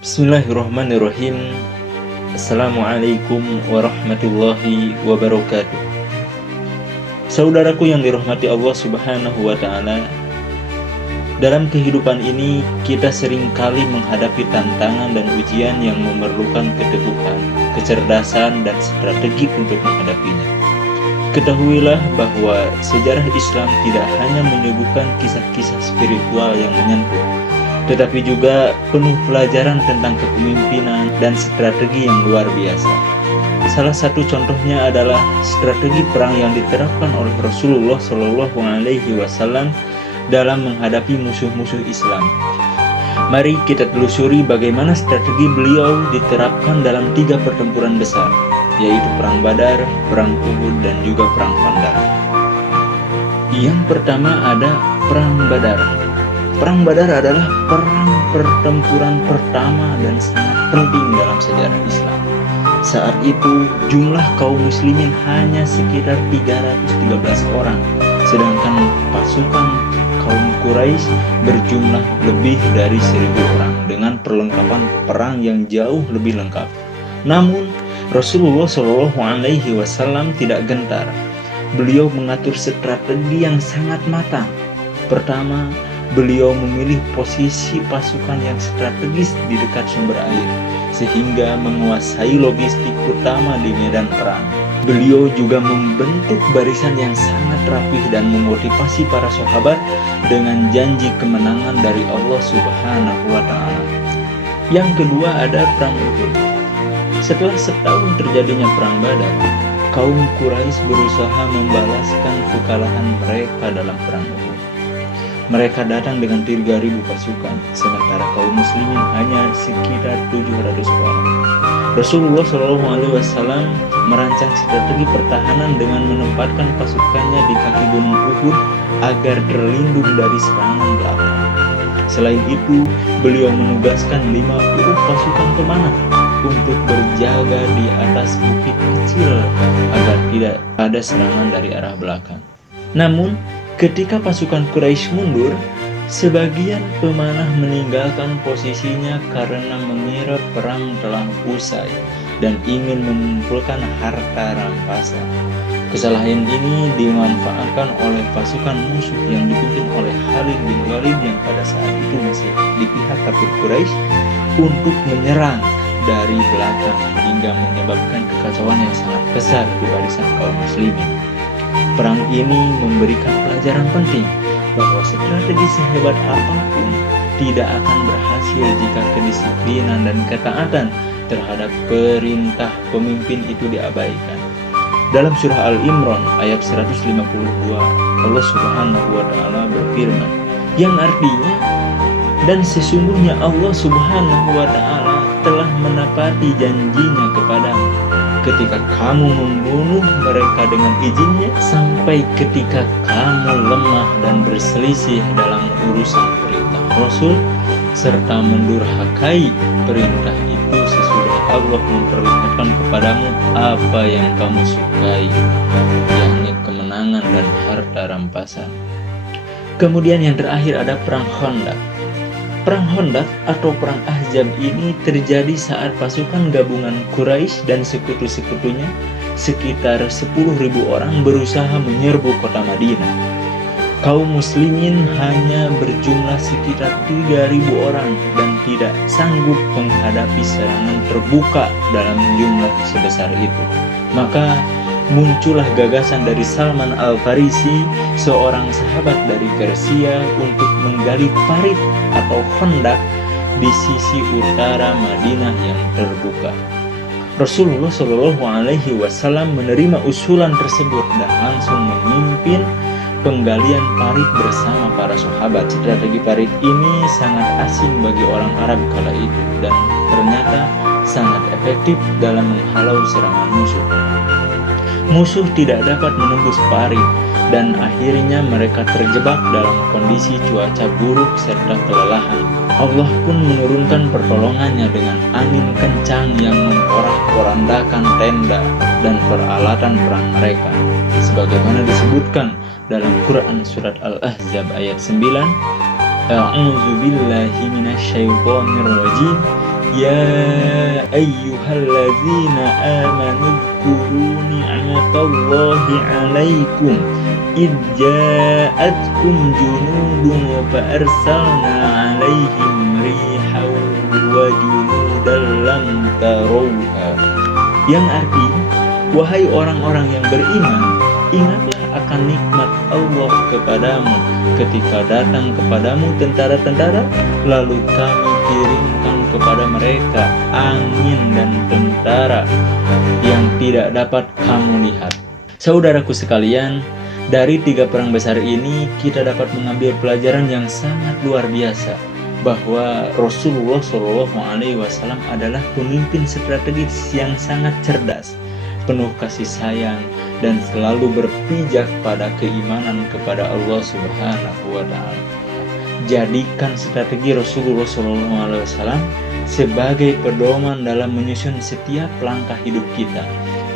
Bismillahirrahmanirrahim. Assalamualaikum warahmatullahi wabarakatuh. Saudaraku yang dirahmati Allah Subhanahu wa Ta'ala, dalam kehidupan ini kita seringkali menghadapi tantangan dan ujian yang memerlukan keteguhan, kecerdasan, dan strategi untuk menghadapinya. Ketahuilah bahwa sejarah Islam tidak hanya menyuguhkan kisah-kisah spiritual yang menyentuh, tetapi juga penuh pelajaran tentang kepemimpinan dan strategi yang luar biasa. Salah satu contohnya adalah strategi perang yang diterapkan oleh Rasulullah SAW dalam menghadapi musuh-musuh Islam. Mari kita telusuri bagaimana strategi beliau diterapkan dalam 3 pertempuran besar, yaitu Perang Badar, Perang Uhud, dan juga Perang Khandaq. Yang pertama ada Perang Badar. Perang Badar adalah perang pertempuran pertama dan sangat penting dalam sejarah Islam. Saat itu jumlah kaum muslimin hanya sekitar 313 orang, sedangkan pasukan kaum Quraisy berjumlah lebih dari 1000 orang dengan perlengkapan perang yang jauh lebih lengkap. Namun Rasulullah SAW tidak gentar. Beliau mengatur strategi yang sangat matang. Pertama, beliau memilih posisi pasukan yang strategis di dekat sumber air, sehingga menguasai logistik utama di medan perang. Beliau juga membentuk barisan yang sangat rapih dan memotivasi para sahabat dengan janji kemenangan dari Allah Subhanahu wa Ta'ala. Yang kedua ada Perang Uhud. Setelah setahun terjadinya Perang Badar, kaum Quraisy berusaha membalaskan kekalahan mereka dalam Perang Uhud. Mereka datang dengan 3.000 pasukan, sementara kaum muslimin hanya sekitar 700 orang. Rasulullah SAW merancang strategi pertahanan dengan menempatkan pasukannya di kaki gunung Uhud agar terlindung dari serangan belakang. Selain itu, beliau menugaskan 50 pasukan pemanah untuk berjaga di atas bukit kecil agar tidak ada serangan dari arah belakang. Namun, ketika pasukan Quraisy mundur, sebagian pemanah meninggalkan posisinya karena mengira perang telah usai dan ingin mengumpulkan harta rampasan. Kesalahan ini dimanfaatkan oleh pasukan musuh yang dipimpin oleh Khalid bin Walid yang pada saat itu masih di pihak kafir Quraisy untuk menyerang dari belakang hingga menyebabkan kekacauan yang sangat besar di barisan kaum muslimin. Perang ini memberikan pelajaran penting bahwa strategi sehebat apapun tidak akan berhasil jika kedisiplinan dan ketaatan terhadap perintah pemimpin itu diabaikan. Dalam surah Al-Imran ayat 152, Allah Subhanahu wa Ta'ala berfirman, yang artinya, dan sesungguhnya Allah Subhanahu wa Ta'ala telah menepati janjinya kepadamu ketika kamu membunuh mereka dengan izinnya, sampai ketika kamu lemah dan berselisih dalam urusan perintah Rasul, serta mendurhakai perintah itu sesudah Allah memperlihatkan kepadamu apa yang kamu sukai, yakni kemenangan dan harta rampasan. Kemudian yang terakhir ada Perang Khandaq. Perang Khandaq atau Perang Ahzab ini terjadi saat pasukan gabungan Quraisy dan sekutu-sekutunya sekitar 10.000 orang berusaha menyerbu kota Madinah. Kaum muslimin hanya berjumlah sekitar 3.000 orang dan tidak sanggup menghadapi serangan terbuka dalam jumlah sebesar itu. Maka muncullah gagasan dari Salman Al-Farisi, seorang sahabat dari Persia, untuk menggali parit atau khandaq di sisi utara Madinah yang terbuka. Rasulullah SAW menerima usulan tersebut dan langsung memimpin penggalian parit bersama para sahabat. Strategi parit ini sangat asing bagi orang Arab kala itu dan ternyata sangat efektif dalam menghalau serangan musuh. Musuh tidak dapat menembus parit dan akhirnya mereka terjebak dalam kondisi cuaca buruk serta kelelahan. Allah pun menurunkan pertolongannya dengan angin kencang yang memporak-porandakan tenda dan peralatan perang mereka, sebagaimana disebutkan dalam Quran surat Al-Ahzab ayat 9, A'udzu billahi minasyaitonir rajim. Ya ayyuhalladzina amanu dzkuru ni'matallahi 'alaikum id ja'atkum junudun fa arsalna 'alaihim rihan wa junudan lam tarawha. Yang arti, wahai orang-orang yang beriman, ingatlah akan nikmat Allah kepadamu ketika datang kepadamu tentara-tentara, lalu kami kirimkan kepada mereka angin dan tentara yang tidak dapat kamu lihat. Saudaraku sekalian, dari 3 perang besar ini kita dapat mengambil pelajaran yang sangat luar biasa, bahwa Rasulullah SAW adalah pemimpin strategis yang sangat cerdas, penuh kasih sayang, dan selalu berpijak pada keimanan kepada Allah Subhanahu wa Ta'ala. Jadikan strategi Rasulullah SAW sebagai pedoman dalam menyusun setiap langkah hidup kita.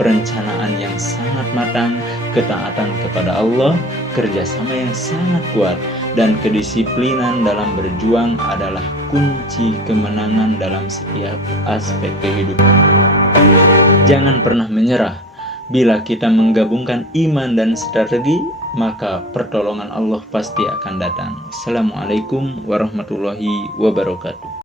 Perencanaan yang sangat matang, ketaatan kepada Allah, kerjasama yang sangat kuat, dan kedisiplinan dalam berjuang adalah kunci kemenangan dalam setiap aspek kehidupan. Jangan pernah menyerah. Bila kita menggabungkan iman dan strategi, maka pertolongan Allah pasti akan datang. Assalamualaikum warahmatullahi wabarakatuh.